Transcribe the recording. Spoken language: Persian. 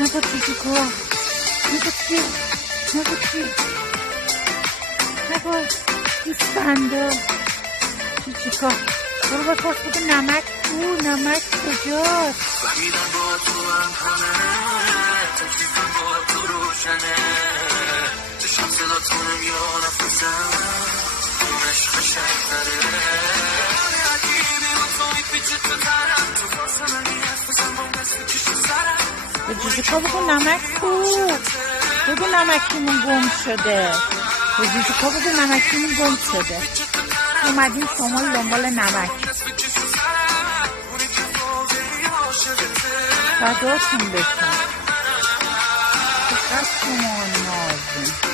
نگو جوجوکا، نگو چی؟ نگو چی؟ نگو ایسفنده جوجوکا. برو بپرس بگو نمک کو، نمک کجاست؟ فهمیدم با تو هم همه تکلیفم با تو روشنه، چشم صدا تو نمیاد نفسم اون عشق قشنگ‌تره، عجیبی و توی پیچه تو ترم تو واسه منی حرفزم با دست کش سرم. به جوجوکا بگو نمک کو، بگو نمکیمون گم شده. به جوجوکا بگو نمکیمون گم شده. اومدیم شمال دنبال نمک. فداتون بشم. چقدر شما نازین.